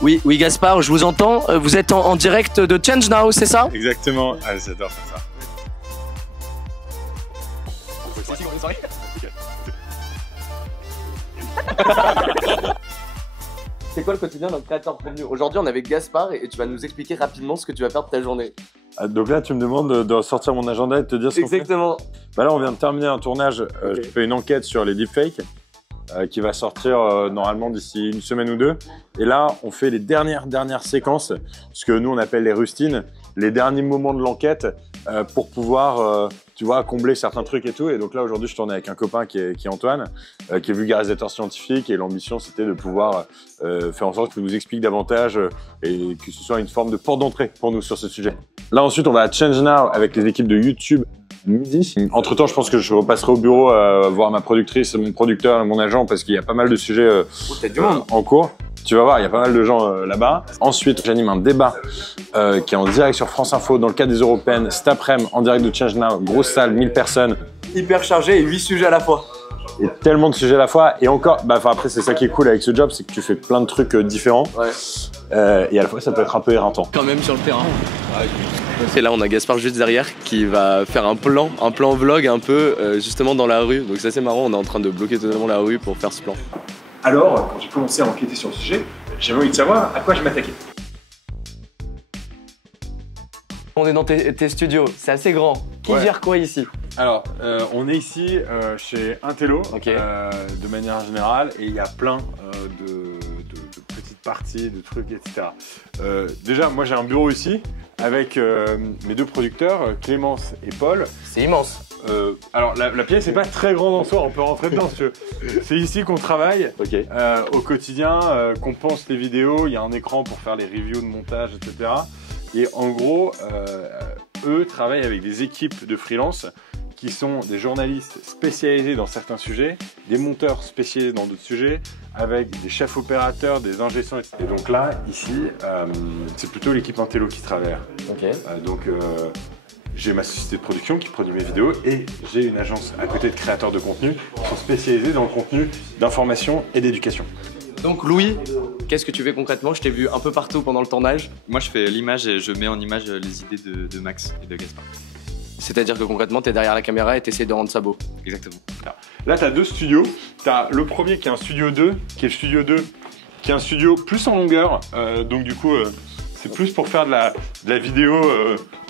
Oui, oui Gaspard, je vous entends. Vous êtes en direct de Change Now, c'est ça? Exactement. Ah, j'adore faire ça. C'est quoi le quotidien d'un créateur de contenu? Aujourd'hui, on est avec Gaspard et tu vas nous expliquer rapidement ce que tu vas faire de ta journée. Donc là, tu me demandes de sortir mon agenda et de te dire ce qu'on fait. Exactement. Bah là, on vient de terminer un tournage. Je fais une enquête sur les deepfakes qui va sortir normalement d'ici une semaine ou deux. Et là, on fait les dernières séquences, ce que nous on appelle les rustines, les derniers moments de l'enquête pour pouvoir, tu vois, combler certains trucs et tout. Et donc là, aujourd'hui, je tournais avec un copain qui est Antoine, qui est vulgarisateur scientifique. Et l'ambition, c'était de pouvoir faire en sorte qu'il nous explique davantage et que ce soit une forme de porte d'entrée pour nous sur ce sujet. Là, ensuite, on va à Change Now avec les équipes de YouTube midi. Entre temps, je pense que je repasserai au bureau voir ma productrice, mon producteur, mon agent, parce qu'il y a pas mal de sujets en cours. Tu vas voir, il y a pas mal de gens là-bas. Ensuite, j'anime un débat qui est en direct sur France Info dans le cadre des Européennes. Cet après-midi, en direct de Change Now, grosse salle, 1000 personnes. Hyper chargé et 8 sujets à la fois. Et tellement de sujets à la fois. Et encore, bah, après, c'est ça qui est cool avec ce job, c'est que tu fais plein de trucs différents. Ouais. Et à la fois, ça peut être un peu éreintant. Quand même sur le terrain. Et là, on a Gaspard juste derrière qui va faire un plan vlog un peu justement dans la rue. Donc c'est assez marrant, on est en train de bloquer totalement la rue pour faire ce plan. Alors, quand j'ai commencé à enquêter sur le sujet, j'avais envie de savoir à quoi je m'attaquais. On est dans tes studios, c'est assez grand. Qui gère quoi ici? Alors, on est ici chez Intello, de manière générale, et il y a plein de petites parties, de trucs, etc. Déjà, moi j'ai un bureau ici, avec mes deux producteurs, Clémence et Paul. C'est immense. Alors, la pièce n'est pas très grande en soi, on peut rentrer dedans si tu veux. C'est ici qu'on travaille au quotidien, qu'on pense les vidéos, il y a un écran pour faire les reviews de montage, etc. Et en gros, eux travaillent avec des équipes de freelance qui sont des journalistes spécialisés dans certains sujets, des monteurs spécialisés dans d'autres sujets, avec des chefs opérateurs, des ingé sons, etc. Et donc là, ici, c'est plutôt l'équipe Intello qui travaille. J'ai ma société de production qui produit mes vidéos et j'ai une agence à côté de créateurs de contenu qui sont spécialisés dans le contenu d'information et d'éducation. Donc Louis, qu'est-ce que tu fais concrètement? Je t'ai vu un peu partout pendant le tournage. Moi je fais l'image et je mets en image les idées de Max et de Gaspard. C'est-à-dire que concrètement, tu es derrière la caméra et tu essaies de rendre ça beau. Exactement. Là, tu as deux studios. Tu as le premier qui est un studio 2, qui est le studio 2, qui est un studio plus en longueur. Donc du coup, c'est plus pour faire de la vidéo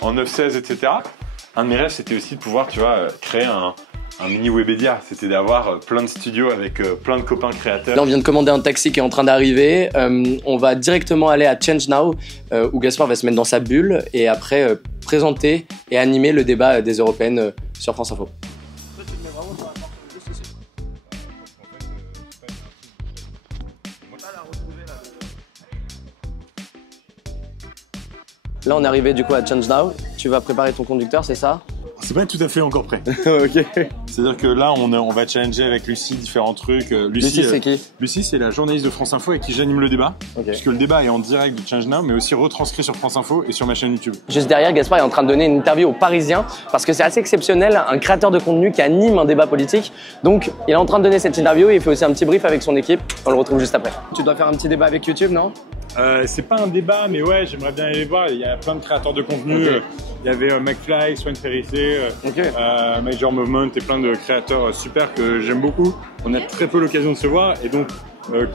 en 9/16, etc. Un de mes rêves, c'était aussi de pouvoir, tu vois, créer un mini Webedia, c'était d'avoir plein de studios avec plein de copains créateurs. Là, on vient de commander un taxi qui est en train d'arriver. On va directement aller à Change Now, où Gaspard va se mettre dans sa bulle et après présenter et animer le débat des Européennes sur France Info. Là, on est arrivé du coup à Change Now. Tu vas préparer ton conducteur, c'est ça? C'est pas tout à fait encore prêt. Ok. C'est-à-dire que là, on va challenger avec Lucie différents trucs. Lucie, c'est qui? Lucie, c'est la journaliste de France Info avec qui j'anime le débat. Puisque le débat est en direct de Change Now, mais aussi retranscrit sur France Info et sur ma chaîne YouTube. Juste derrière, Gaspard est en train de donner une interview aux Parisiens parce que c'est assez exceptionnel, un créateur de contenu qui anime un débat politique. Donc, il est en train de donner cette interview et il fait aussi un petit brief avec son équipe. On le retrouve juste après. Tu dois faire un petit débat avec YouTube, non? C'est pas un débat, mais ouais, j'aimerais bien aller les voir. Il y a plein de créateurs de contenu. Il y avait McFly, Swan Ferrissé, Major Movement et plein de créateurs super que j'aime beaucoup. On a très peu l'occasion de se voir et donc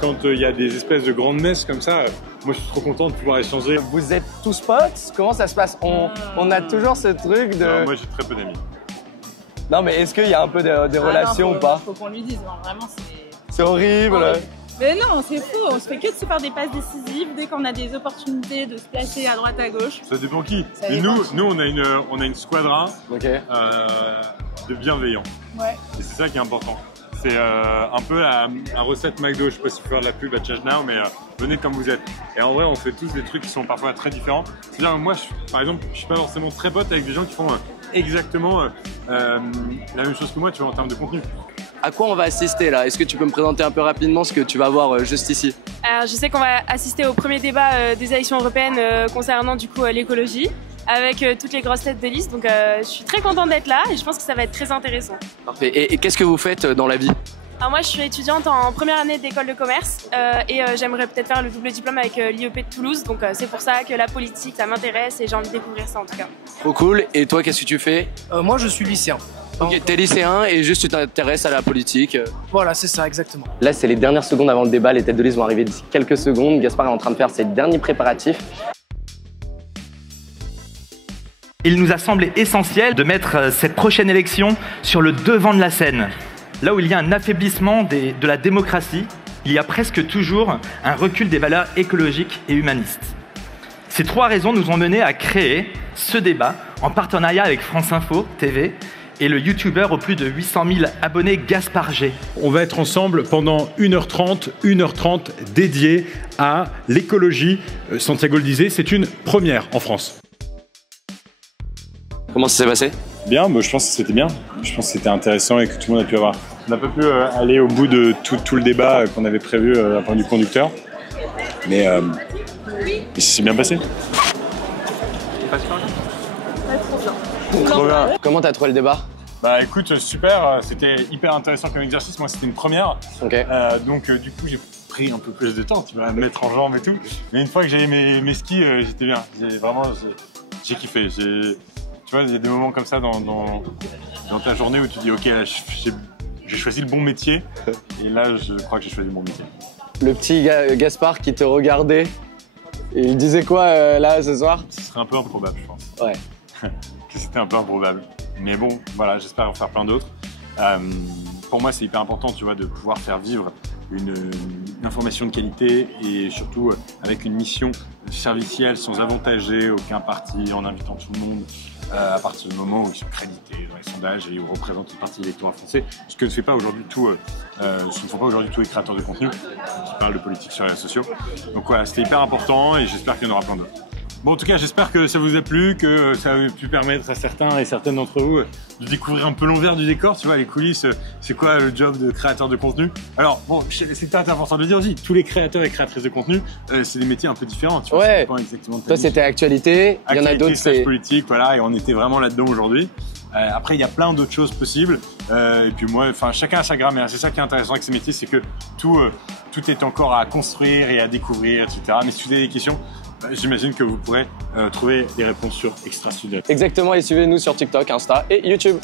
quand il y a des espèces de grandes messes comme ça, moi je suis trop content de pouvoir échanger. Vous êtes tous potes? Comment ça se passe? On a toujours ce truc de... Non, moi j'ai très peu d'amis. Non mais est-ce qu'il y a un peu des relations ou pas? Faut qu'on lui dise, vraiment c'est horrible. Mais non, c'est fou, on se fait que de se faire des passes décisives dès qu'on a des opportunités de se placer à droite à gauche. Ça dépend qui. Et nous on a une squadra de bienveillants. Ouais. Et c'est ça qui est important. C'est un peu la recette McDo, je sais pas si vous faire de la pub à Change Now, mais venez comme vous êtes. Et en vrai, on fait tous des trucs qui sont parfois très différents. C'est-à-dire, moi, par exemple, je suis pas forcément très pote avec des gens qui font exactement la même chose que moi, tu vois, en termes de contenu. À quoi on va assister là? Est-ce que tu peux me présenter un peu rapidement ce que tu vas voir juste ici? Alors, je sais qu'on va assister au premier débat des élections européennes concernant du coup l'écologie, avec toutes les grosses têtes de liste. Donc je suis très contente d'être là et je pense que ça va être très intéressant. Parfait. Et qu'est-ce que vous faites dans la vie? Alors moi je suis étudiante en première année d'école de commerce et j'aimerais peut-être faire le double diplôme avec l'IEP de Toulouse, donc c'est pour ça que la politique ça m'intéresse et j'ai envie de découvrir ça en tout cas. Trop cool. Et toi, qu'est-ce que tu fais? Moi, je suis lycéen. Ok, t'es lycéen et juste tu t'intéresses à la politique. Voilà, c'est ça, exactement. Là, c'est les dernières secondes avant le débat. Les têtes de liste vont arriver d'ici quelques secondes. Gaspard est en train de faire ses derniers préparatifs. Il nous a semblé essentiel de mettre cette prochaine élection sur le devant de la scène. Là où il y a un affaiblissement de la démocratie, il y a presque toujours un recul des valeurs écologiques et humanistes. Ces 3 raisons nous ont menés à créer ce débat en partenariat avec France Info TV et le youtubeur aux plus de 800 000 abonnés Gaspard G. On va être ensemble pendant 1h30 dédiée à l'écologie. Santiago le disait, c'est une première en France. Comment ça s'est passé? Bien, je pense que c'était bien. Je pense que c'était intéressant et que tout le monde a pu avoir. On n'a pas pu aller au bout de tout le débat qu'on avait prévu à la fin du conducteur. Mais ça s'est bien passé. Trop bien. Comment t'as trouvé le débat? Bah écoute, super, c'était hyper intéressant comme exercice. Moi, c'était une première. Ok. Donc du coup, j'ai pris un peu plus de temps, tu vas me mettre en jambes et tout. Mais une fois que j'avais mes skis, j'étais bien. J'ai kiffé. Tu vois, il y a des moments comme ça dans ta journée où tu dis ok, j'ai choisi le bon métier. Et là, je crois que j'ai choisi le bon métier. Le petit Gaspard qui te regardait, et il disait quoi là ce soir? Ce serait un peu improbable, je pense. Ouais. Que c'était un peu improbable. Mais bon, voilà, j'espère en faire plein d'autres. Pour moi, c'est hyper important, tu vois, de pouvoir faire vivre une information de qualité et surtout avec une mission servicielle sans avantager aucun parti, en invitant tout le monde à partir du moment où ils sont crédités dans les sondages et où représentent une partie de l'électorat français. Ce que ne fait pas aujourd'hui ce ne font pas aujourd'hui tous les créateurs de contenu qui parlent de politique sur les réseaux sociaux. Donc voilà, c'était hyper important et j'espère qu'il y en aura plein d'autres. Bon, en tout cas, j'espère que ça vous a plu, que ça a pu permettre à certains et certaines d'entre vous de découvrir un peu l'envers du décor, tu vois, les coulisses, c'est quoi le job de créateur de contenu. Alors, bon, c'est peut-être important de le dire aussi, tous les créateurs et créatrices de contenu, c'est des métiers un peu différents, tu vois. Ouais, pas exactement toi c'était actualité, il y en a d'autres c'est politique, voilà, et on était vraiment là-dedans aujourd'hui. Après, il y a plein d'autres choses possibles, et puis moi, enfin, chacun a sa grammaire, c'est ça qui est intéressant avec ces métiers, c'est que tout est encore à construire et à découvrir, etc. Mais si vous avez des questions, j'imagine que vous pourrez trouver des réponses sur Extra Studio. Exactement, et suivez-nous sur TikTok, Insta et YouTube.